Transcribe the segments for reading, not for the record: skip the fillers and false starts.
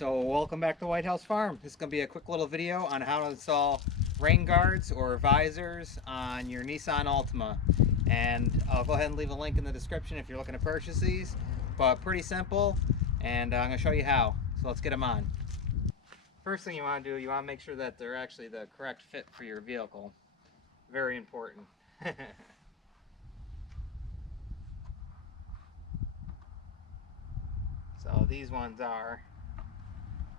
So welcome back to White House Farm. This is going to be a quick little video on how to install rain guards or visors on your Nissan Altima. And I'll go ahead and leave a link in the description if you're looking to purchase these. But pretty simple, and I'm going to show you how. So let's get them on. First thing you want to do, you want to make sure that they're actually the correct fit for your vehicle. Very important. So these ones are,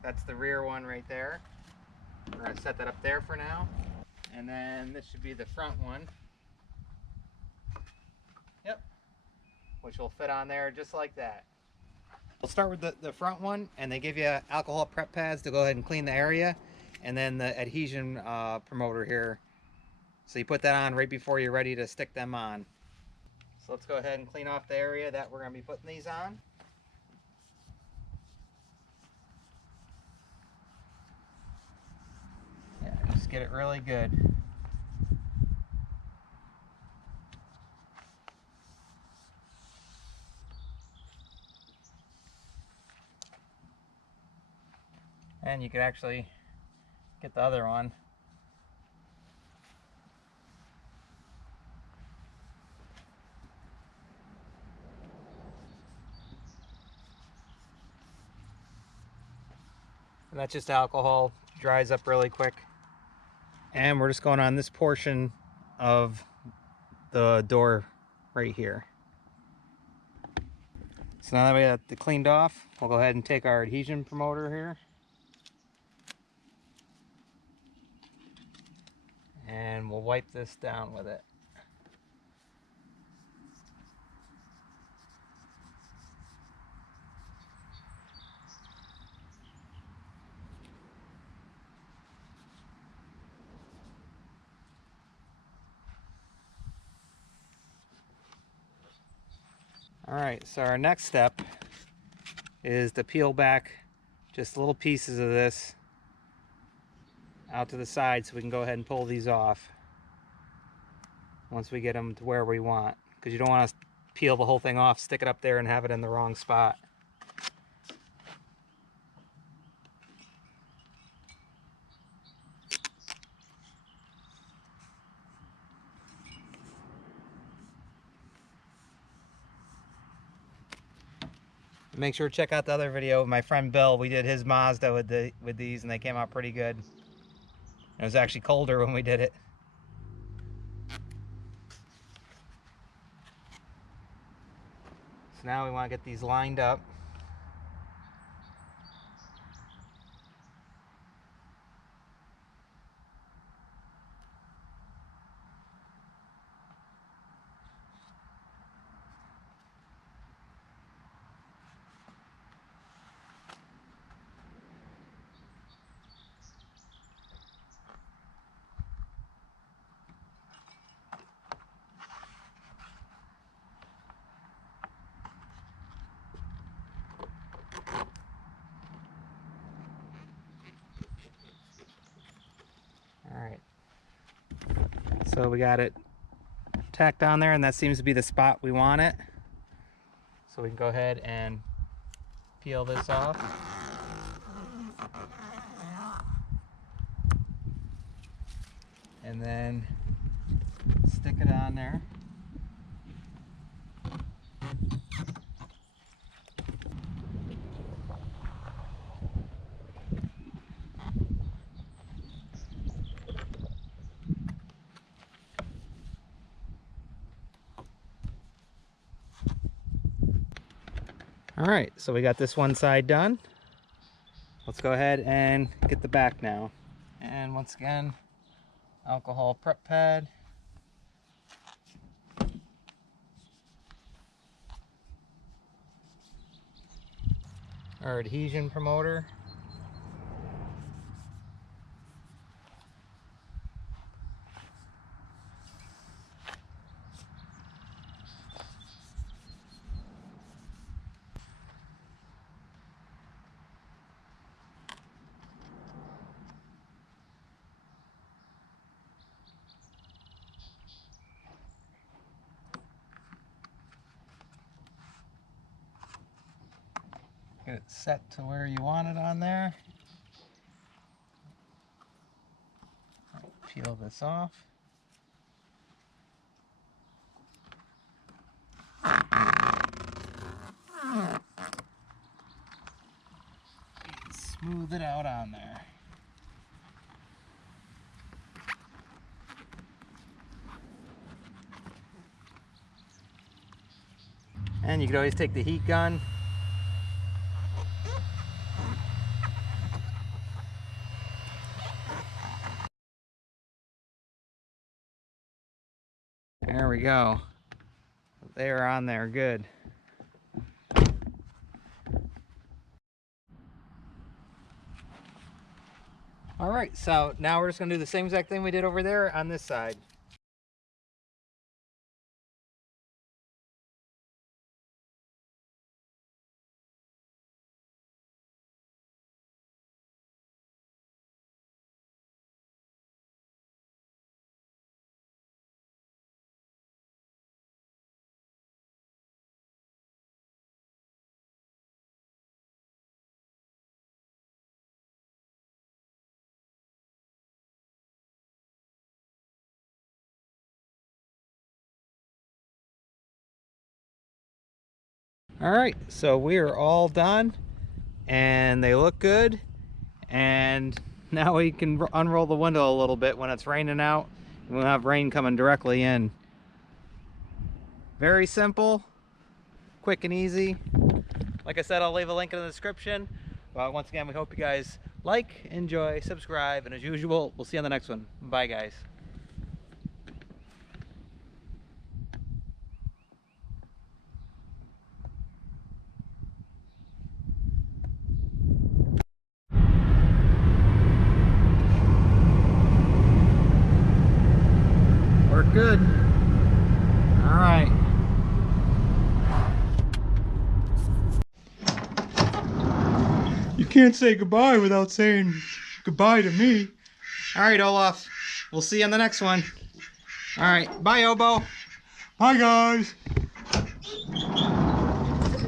that's the rear one right there. We're going to set that up there for now. And then this should be the front one. Yep. Which will fit on there just like that. We'll start with the front one, and they give you alcohol prep pads to go ahead and clean the area. And then the adhesion promoter here. So you put that on right before you're ready to stick them on. So let's go ahead and clean off the area that we're going to be putting these on. Yeah, just get it really good. And you could actually get the other one. And that's just alcohol, dries up really quick. And we're just going on this portion of the door right here. So now that we got it cleaned off, we'll go ahead and take our adhesion promoter here. And we'll wipe this down with it. Alright, so our next step is to peel back just little pieces of this out to the side so we can go ahead and pull these off once we get them to where we want, because you don't want to peel the whole thing off, stick it up there and have it in the wrong spot. Make sure to check out the other video with my friend Bill. We did his Mazda with these, and they came out pretty good. It was actually colder when we did it. So now we want to get these lined up. Alright, so we got it tacked on there, and that seems to be the spot we want it. So we can go ahead and peel this off. And then stick it on there. Alright, so we got this one side done. Let's go ahead and get the back now. And once again, alcohol prep pad. Our adhesion promoter. Get it set to where you want it on there. Peel this off. Smooth it out on there. And you could always take the heat gun. There we go. They're on there good. All right, so now we're just gonna do the same exact thing we did over there on this side. All right, so we are all done and they look good. And now we can unroll the window a little bit when it's raining out. We'll have rain coming directly in. Very simple, quick and easy. Like I said, I'll leave a link in the description. But once again, we hope you guys like, enjoy, subscribe, and as usual, we'll see you on the next one. Bye, guys. Work good. All right. You can't say goodbye without saying goodbye to me. All right, Olaf. We'll see you on the next one. All right. Bye, Obo. Bye, guys.